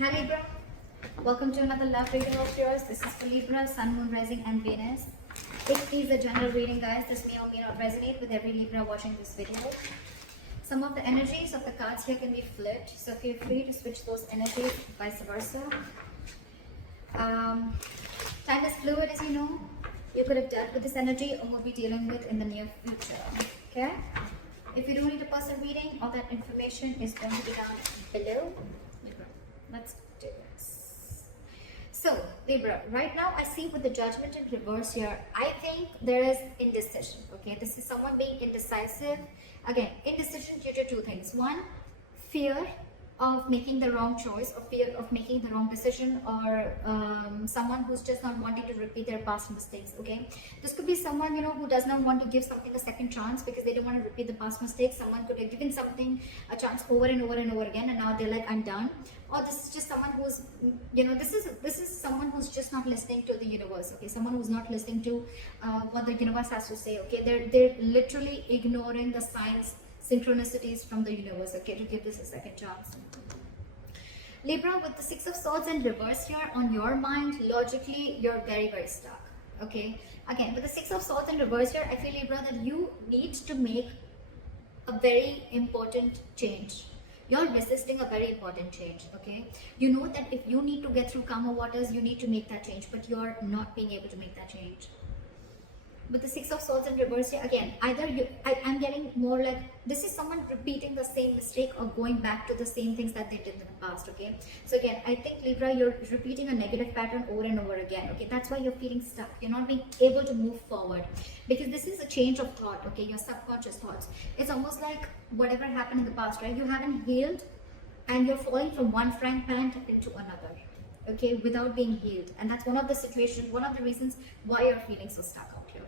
Hi Libra, welcome to another love reading of yours. This is for Libra, Sun, Moon, Rising and Venus. It is a general reading, guys. This may or may not resonate with every Libra watching this video. Some of the energies of the cards here can be flipped, so feel free to switch those energies, vice versa. Time is fluid, as you know. You could have dealt with this energy or will be dealing with in the near future. Okay? If you do need a personal reading, all that information is going to be down below. Let's do this. So, Libra, right now I see with the Judgment in reverse here, I think there is indecision. Okay, this is someone being indecisive. Again, indecision due to two things. One, fear of making the wrong choice, or fear of making the wrong decision, or someone who's just not wanting to repeat their past mistakes. Okay, this could be someone, you know, who does not want to give something a second chance because they don't want to repeat the past mistakes. Someone could have given something a chance over and over and over again, and now they're like, I'm done. Or this is just someone who's, you know, this is someone who's just not listening to the universe. Okay, someone who's not listening to what the universe has to say. Okay, they're literally ignoring the signs, synchronicities from the universe. Okay, to give this a second chance. Libra, with the Six of Swords in reverse here, on your mind, logically, you're very, very stuck. Okay, again, with the Six of Swords in reverse here, I feel, Libra, that you need to make a very important change. You're resisting a very important change. Okay, you know that if you need to get through calmer waters, you need to make that change, but you're not being able to make that change. With the Six of Swords in reverse here, again, either I'm getting more like this is someone repeating the same mistake or going back to the same things that they did in the past. Okay, so again, I think, Libra, you're repeating a negative pattern over and over again. Okay, that's why you're feeling stuck. You're not being able to move forward because this is a change of thought. Okay, your subconscious thoughts. It's almost like whatever happened in the past, right? You haven't healed and you're falling from one frying pan into another. Okay, without being healed, and that's one of the situations, one of the reasons why you're feeling so stuck out here.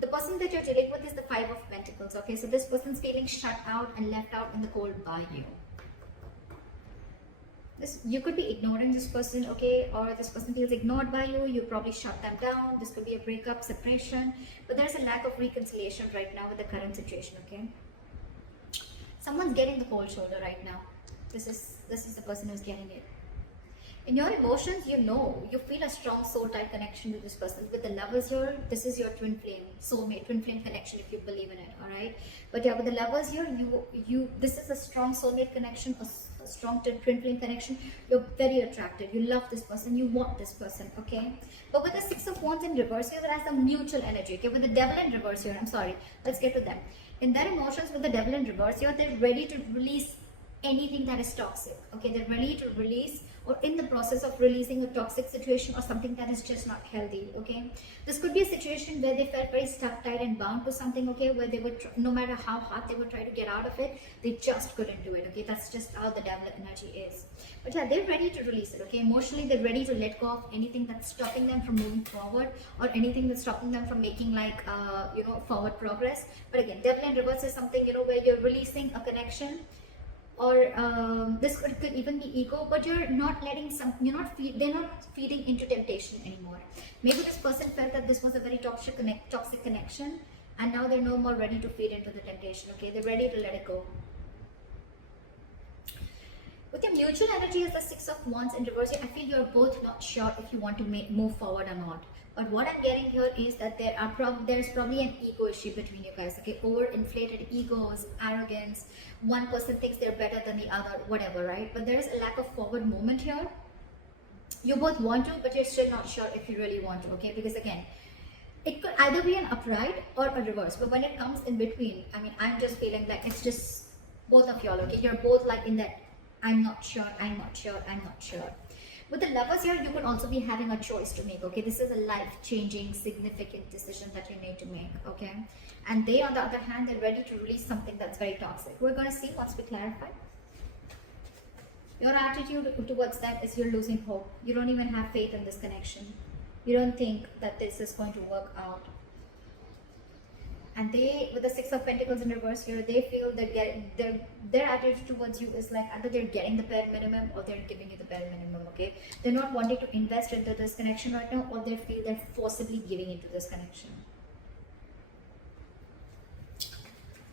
The person that you're dealing with is the Five of Pentacles. Okay, so this person's feeling shut out and left out in the cold by you. You could be ignoring this person, okay, or this person feels ignored by you. You probably shut them down. This could be a breakup, separation, but there's a lack of reconciliation right now with the current situation. Okay, someone's getting the cold shoulder right now. This is the person who's getting it. In your emotions, you know, you feel a strong soul-type connection to this person. With the Lovers here, this is your twin flame, soulmate, twin flame connection if you believe in it, all right? But yeah, with the Lovers here, this is a strong soulmate connection, a strong twin flame connection. You're very attracted. You love this person. You want this person, okay? But with the Six of Wands in reverse here, that has a mutual energy, okay? With the Devil in reverse here, I'm sorry, let's get to them. In their emotions, with the Devil in reverse here, they're ready to release anything that is toxic. Okay, they're ready to release or in the process of releasing a toxic situation or something that is just not healthy. Okay, this could be a situation where they felt very stuck, tied and bound to something. Okay, where they would no matter how hard they would try to get out of it, they just couldn't do it. Okay, that's just how the Devil energy is. But yeah, they're ready to release it. Okay, emotionally they're ready to let go of anything that's stopping them from moving forward or anything that's stopping them from making like forward progress. But again, Devil in reverse is something, you know, where you're releasing a connection, or this could even be ego, but you're not letting they're not feeding into temptation anymore. Maybe this person felt that this was a very toxic connection, and now they're no more ready to feed into the temptation. Okay, they're ready to let it go. With your mutual energy as the Six of Wands in reverse, I feel you're both not sure if you want to move forward or not. But what I'm getting here is that there's probably an ego issue between you guys. Okay, overinflated egos, arrogance. One person thinks they're better than the other, whatever, right? But there's a lack of forward movement here. You both want to, but you're still not sure if you really want to. Okay, because again, it could either be an upright or a reverse. But when it comes in between, I mean, I'm just feeling like it's just both of y'all. Okay, you're both like in that I'm not sure, I'm not sure, I'm not sure. With the Lovers here, you could also be having a choice to make. Okay, this is a life-changing, significant decision that you need to make. Okay, and they, on the other hand, they're ready to release something that's very toxic. We're going to see once we clarify. Your attitude towards them is you're losing hope. You don't even have faith in this connection. You don't think that this is going to work out. And they, with the Six of Pentacles in reverse here, they feel that their attitude towards you is like either they're getting the bare minimum or they're giving you the bare minimum. Okay, they're not wanting to invest into this connection right now, or they feel they're forcibly giving into this connection.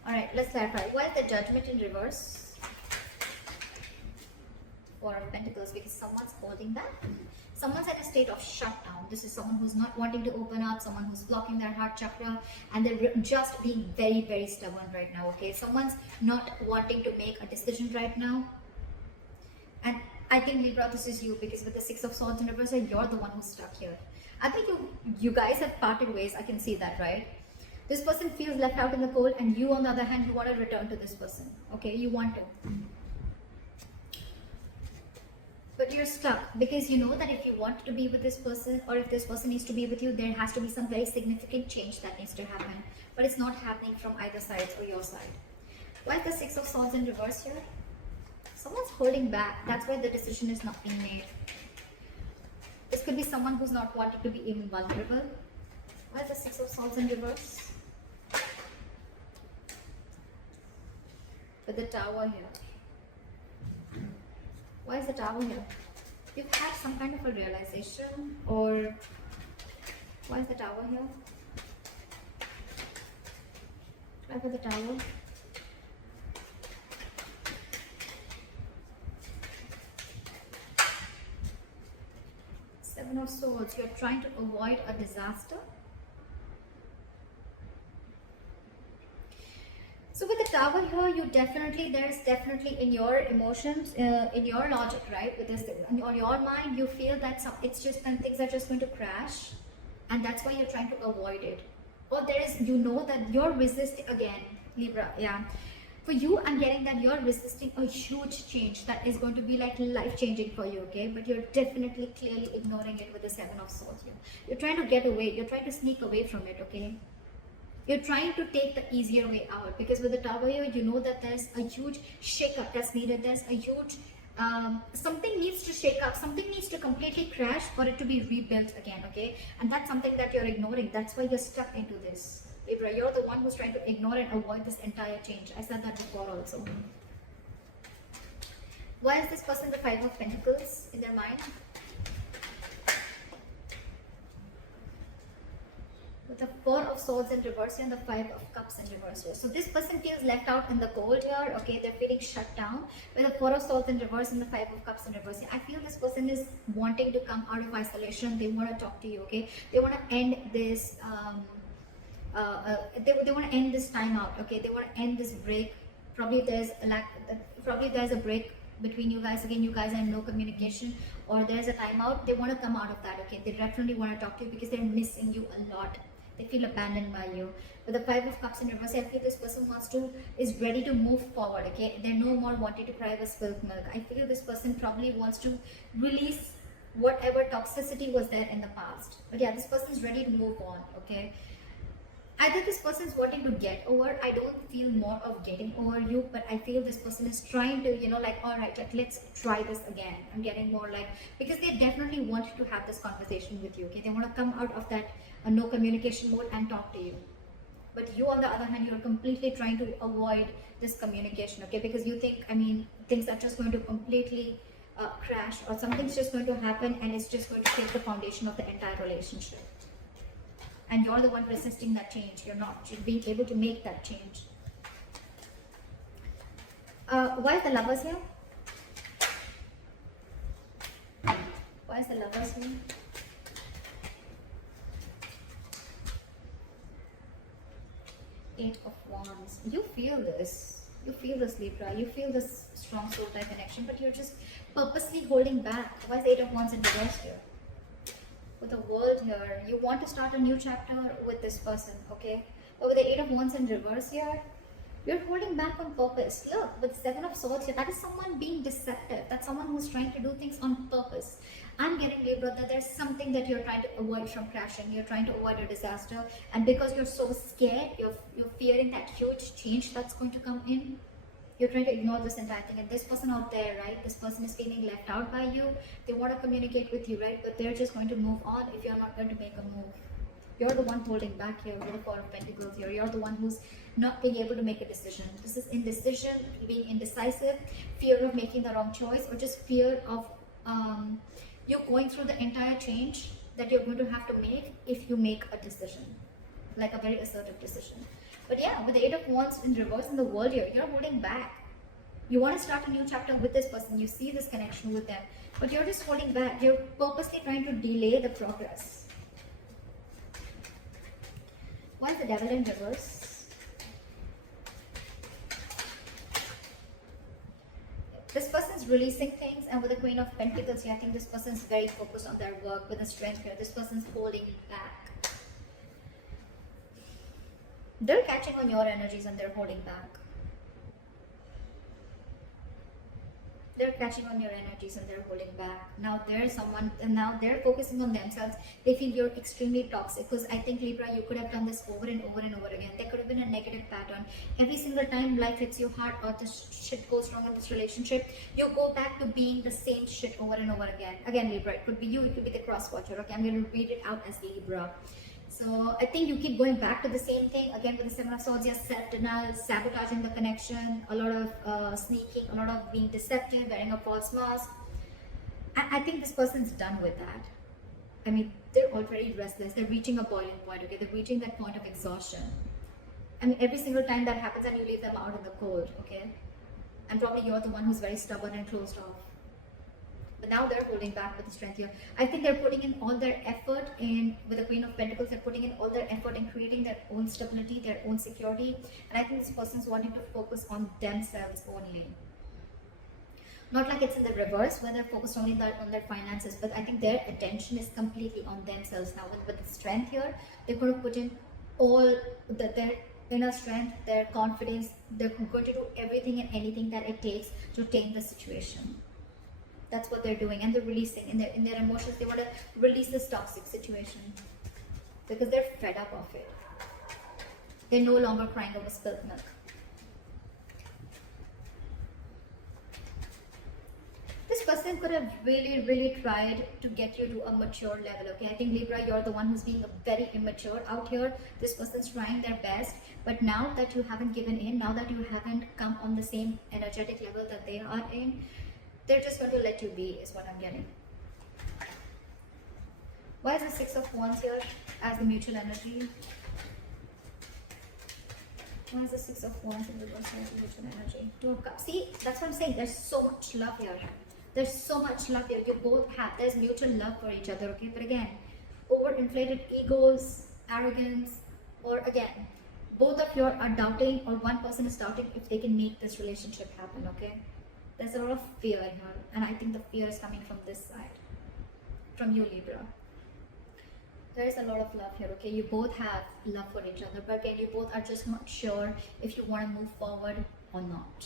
All right, let's clarify. Why is the Judgment in reverse? Four of Pentacles, because someone's holding back. Someone's at a state of shutdown. This is someone who's not wanting to open up, someone who's blocking their heart chakra, and they're just being very, very stubborn right now, okay? Someone's not wanting to make a decision right now. And I think, Libra, this is you, because with the Six of Swords in reverse, you're the one who's stuck here. I think you guys have parted ways. I can see that, right? This person feels left out in the cold, and you, on the other hand, you want to return to this person, okay? You want to. But you're stuck, because you know that if you want to be with this person, or if this person needs to be with you, there has to be some very significant change that needs to happen. But it's not happening from either side or your side. Why is the Six of Swords in reverse here? Someone's holding back. That's why the decision is not being made. This could be someone who's not wanting to be even vulnerable. Why is the Six of Swords in reverse? With the Tower here. Why is the Tower here? You've had some kind of a realization, or why is the Tower here? Why for the Tower? Seven of Swords. You're trying to avoid a disaster. So with the Tower here, there's definitely in your emotions, in your logic, right? With this, on your mind, you feel that it's just then things are just going to crash, and that's why you're trying to avoid it. Or you know that you're resisting again, Libra. Yeah, for you, I'm getting that you're resisting a huge change that is going to be like life-changing for you, okay? But you're definitely clearly ignoring it with the Seven of Swords here. You're trying to get away. You're trying to sneak away from it, okay? You're trying to take the easier way out, because with the Tower here, you know that there's a huge shake-up that's needed. There's a huge, something needs to shake up. Something needs to completely crash for it to be rebuilt again, okay? And that's something that you're ignoring. That's why you're stuck into this. Libra, you're the one who's trying to ignore and avoid this entire change. I said that before also. Why is this person the Five of Pentacles in their mind? With the Four of Swords in reverse and the Five of Cups in reverse here. So this person feels left out in the cold here, okay? They're feeling shut down. With the Four of Swords in reverse and the Five of Cups in reverse here. I feel this person is wanting to come out of isolation. They want to talk to you, okay? They want to end this, they want to end this time out, okay? They want to end this break. Probably there's a break between you guys. Again, you guys are in no communication, or there's a timeout. They want to come out of that, okay? They definitely want to talk to you because they're missing you a lot. They feel abandoned by you. With the Five of Cups in reverse, I feel this person is ready to move forward, okay? They're no more wanting to cry with spilled milk. I feel this person probably wants to release whatever toxicity was there in the past. But yeah, this person is ready to move on, okay? Either this person is wanting to get over. I don't feel more of getting over you, but I feel this person is trying to, like, all right, like, let's try this again. I'm getting more like, because they definitely want to have this conversation with you, okay? They want to come out of that no communication mode and talk to you. But you, on the other hand, you're completely trying to avoid this communication, okay? Because you think, things are just going to completely crash, or something's just going to happen and it's just going to take the foundation of the entire relationship. And you're the one resisting that change. You're not being able to make that change. Why is the Lovers here? Why is the Lovers here? Eight of Wands. You feel this. You feel this, Libra. You feel this strong soul type connection, but you're just purposely holding back. Why is Eight of Wands in reverse here? With the World here, you want to start a new chapter with this person, okay? But with the Eight of Wands in reverse here, you're holding back on purpose. Look, with Seven of Swords here, that is someone being deceptive. That's someone who's trying to do things on purpose. I'm getting, Libra, that there's something that you're trying to avoid from crashing. You're trying to avoid a disaster, and because you're so scared, you're fearing that huge change that's going to come in. You're trying to ignore this entire thing. And this person out there, right? This person is feeling left out by you. They want to communicate with you, right? But they're just going to move on if you're not going to make a move. You're the one holding back here with the Four of Pentacles here. You're the one who's not being able to make a decision. This is indecision, being indecisive, fear of making the wrong choice, or just fear of you going through the entire change that you're going to have to make if you make a decision, like a very assertive decision. But yeah, with the Eight of Wands in reverse in the World here, you're holding back. You want to start a new chapter with this person. You see this connection with them, but you're just holding back. You're purposely trying to delay the progress. Why is the devil in reverse? This person's releasing things, and with the Queen of Pentacles here, I think this person's very focused on their work with the strength here. This person's holding back. They're catching on your energies and they're holding back. They're catching on your energies and they're holding back. Now there's someone, and now they're focusing on themselves. They feel you're extremely toxic, because I think, Libra, you could have done this over and over and over again. There could have been a negative pattern. Every single time life hits you hard or this shit goes wrong in this relationship, you go back to being the same shit over and over again. Again, Libra, it could be you, it could be the cross watcher. Okay, I'm going to read it out as Libra. So I think you keep going back to the same thing. Again, with the Seven of Swords, yes, self-denial, sabotaging the connection, a lot of sneaking, a lot of being deceptive, wearing a false mask. I think this person's done with that. I mean, they're already restless. They're reaching a boiling point, okay? They're reaching that point of exhaustion. I mean, every single time that happens and you leave them out in the cold, okay? And probably you're the one who's very stubborn and closed off. But now they're holding back with the strength here. I think they're putting in all their effort in, with the Queen of Pentacles, they're putting in all their effort in creating their own stability, their own security. And I think this person's wanting to focus on themselves only. Not like it's in the reverse, where they're focused only on their finances, but I think their attention is completely on themselves now. With the strength here, they're going to put in all their inner strength, their confidence. They're going to do everything and anything that it takes to tame the situation. That's what they're doing, and they're releasing in their emotions. They want to release this toxic situation because they're fed up of it. They're no longer crying over spilt milk. This person could have really tried to get you to a mature level, okay? I think, Libra, you're the one who's being very immature out here. This person's trying their best, but now that you haven't given in, now that you haven't come on the same energetic level that they are in, they're just going to let you be, is what I'm getting. Why is the Six of Wands here as the mutual energy? Why is the Six of Wands in reverse as the mutual energy? Two of Cups. See, that's what I'm saying. There's so much love here. There's so much love here. You both have. There's mutual love for each other, okay? But again, overinflated egos, arrogance, or again, both of you are doubting, or one person is doubting if they can make this relationship happen, okay? There's a lot of fear here, and I think the fear is coming from this side, from you, Libra. There is a lot of love here, okay? You both have love for each other, but again, you both are just not sure if you want to move forward or not.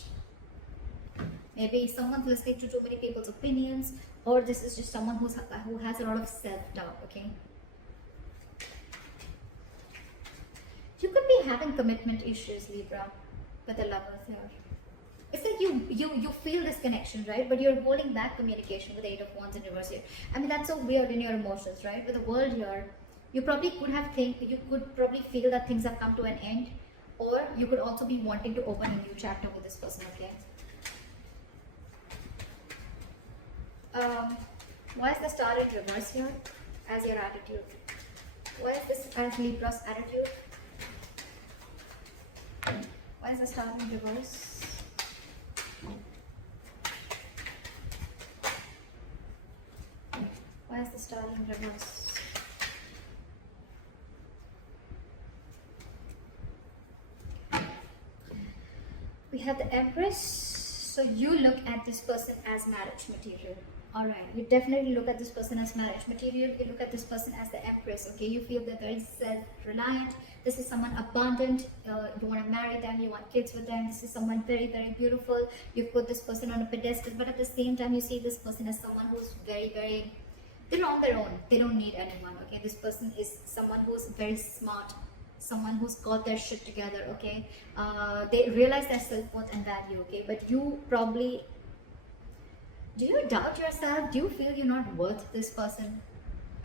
Maybe someone's listening to too many people's opinions, or this is just someone who has a lot of self-doubt, okay? You could be having commitment issues, Libra, with the Lovers here. It's like you feel this connection, right? But you're holding back communication with the Eight of Wands in reverse here. I mean, that's so weird in your emotions, right? With the World here, you could probably feel that things have come to an end, or you could also be wanting to open a new chapter with this person, okay? Why is the Star in reverse here as your attitude? Why is this as Libra's attitude? Why is the Star in reverse? Why is the Star in reverse? We have the Empress. So you look at this person as marriage material. Alright, you definitely look at this person as marriage material. You look at this person as the Empress, okay? You feel they're very self-reliant. This is someone abundant. You want to marry them, you want kids with them. This is someone very beautiful. You put this person on a pedestal, but at the same time, you see this person as someone who's very they're on their own. They don't need anyone, okay? This person is someone who's very smart, someone who's got their shit together, okay? They realize their self-worth and value, okay? But you probably, do you doubt yourself? Do you feel you're not worth this person?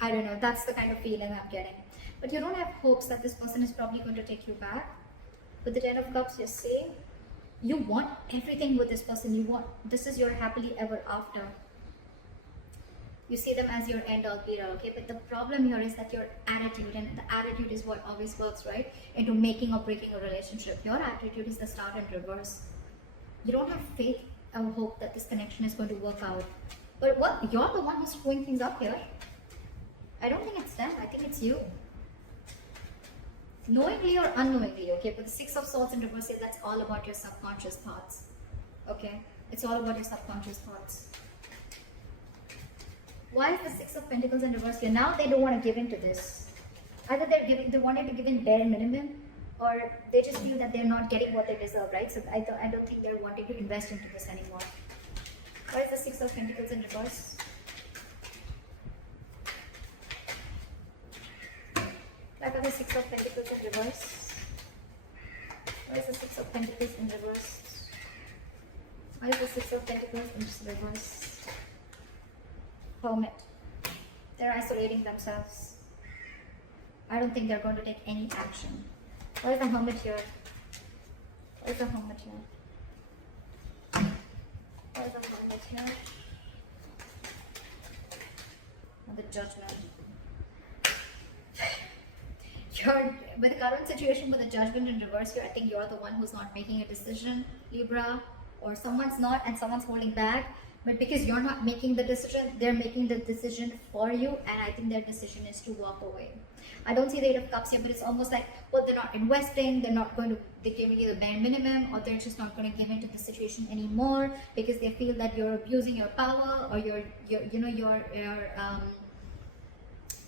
I don't know. That's the kind of feeling I'm getting. But you don't have hopes that this person is probably going to take you back. With the Ten of Cups, you see, you want everything with this person. You want, this is your happily ever after. You see them as your end all be all, okay? But the problem here is that your attitude, and the attitude is what always works, right? Into making or breaking a relationship. Your attitude is the Star in reverse. You don't have faith or hope that this connection is going to work out. But what, you're the one who's screwing things up here. I don't think it's them. I think it's you. Knowingly or unknowingly, okay? But the Six of Swords in reverse here, that's all about your subconscious thoughts. Okay? It's all about your subconscious thoughts. Why is the Six of Pentacles in reverse here? Now they don't want to give in to this. Either they wanted to give in bare minimum, or they just feel that they're not getting what they deserve, right? So I don't think they're wanting to invest into this anymore. Why is the Six of Pentacles in reverse? Why are the Six of Pentacles in reverse? Why is the Six of Pentacles in reverse? Why is the Six of Pentacles in reverse? Hermit. They're isolating themselves. I don't think they're going to take any action. Why is the Hermit here? Why is the Hermit here? Why is the Hermit here? And the Judgment. With the current situation, with the Judgment in reverse here, I think you're the one who's not making a decision, Libra, or someone's not and someone's holding back. But because you're not making the decision, they're making the decision for you, and I think their decision is to walk away. I don't see the Eight of Cups here, but it's almost like, well, they're not investing, they're giving you the bare minimum, or they're just not going to give into the situation anymore because they feel that you're abusing your power, or you're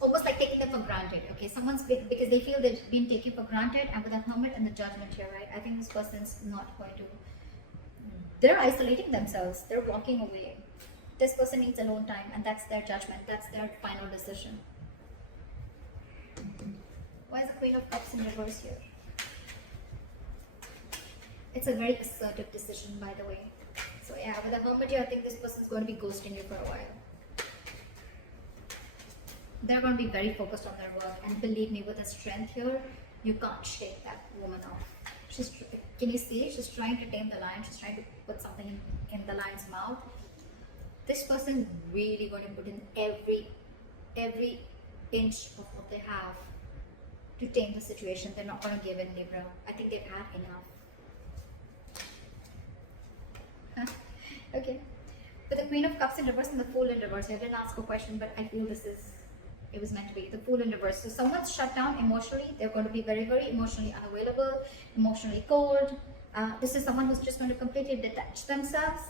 almost like taking them for granted. Okay, because they feel they've been taken for granted, and with the Hermit and the Judgment here, right? I think this person's not going to. They're isolating themselves. They're walking away. This person needs alone time, and that's their judgment. That's their final decision. Why is the Queen of Cups in reverse here? It's a very assertive decision, by the way. So yeah, with the Hermit here, I think this person is going to be ghosting you for a while. They're going to be very focused on their work, and believe me, with the strength here, you can't shake that woman off. Can you see? She's trying to tame the lion. She's trying to put something in the lion's mouth. This person is really going to put in every inch of what they have to tame the situation. They're not going to give in, Libra. I think they've had enough. Okay. But the Queen of Cups in reverse and the Fool in reverse. I didn't ask a question, but I feel it was meant to be. The Fool in reverse. So someone's shut down emotionally. They're going to be very, very emotionally unavailable, emotionally cold. This is someone who's just going to completely detach themselves.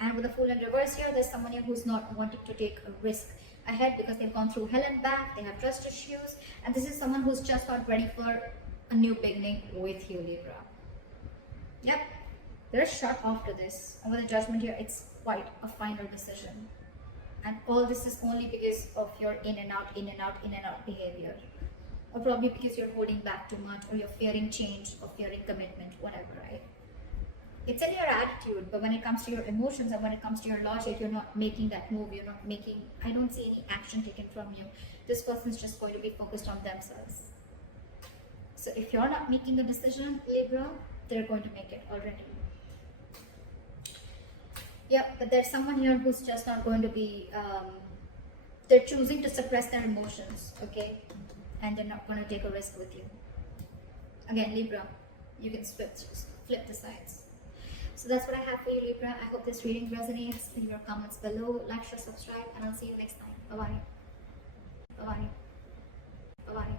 And with the Fool in reverse here, there's someone here who's not wanting to take a risk ahead because they've gone through hell and back. They have trust issues. And this is someone who's just got ready for a new beginning with you, Libra. Yep. They're shut after this. And with the Judgment here, it's quite a final decision. And all this is only because of your in and out behavior. Or probably because you're holding back too much, or you're fearing change, or fearing commitment, whatever, right? It's in your attitude, but when it comes to your emotions and when it comes to your logic, you're not making that move. I don't see any action taken from you. This person's just going to be focused on themselves. So if you're not making a decision, Libra, they're going to make it already. Yeah, but there's someone here who's just not going to be, they're choosing to suppress their emotions, okay? And they're not going to take a risk with you. Again, Libra, you can flip the sides. So that's what I have for you, Libra. I hope this reading resonates. Leave your comments below, like, share, subscribe, and I'll see you next time. Bye-bye. Bye-bye. Bye-bye.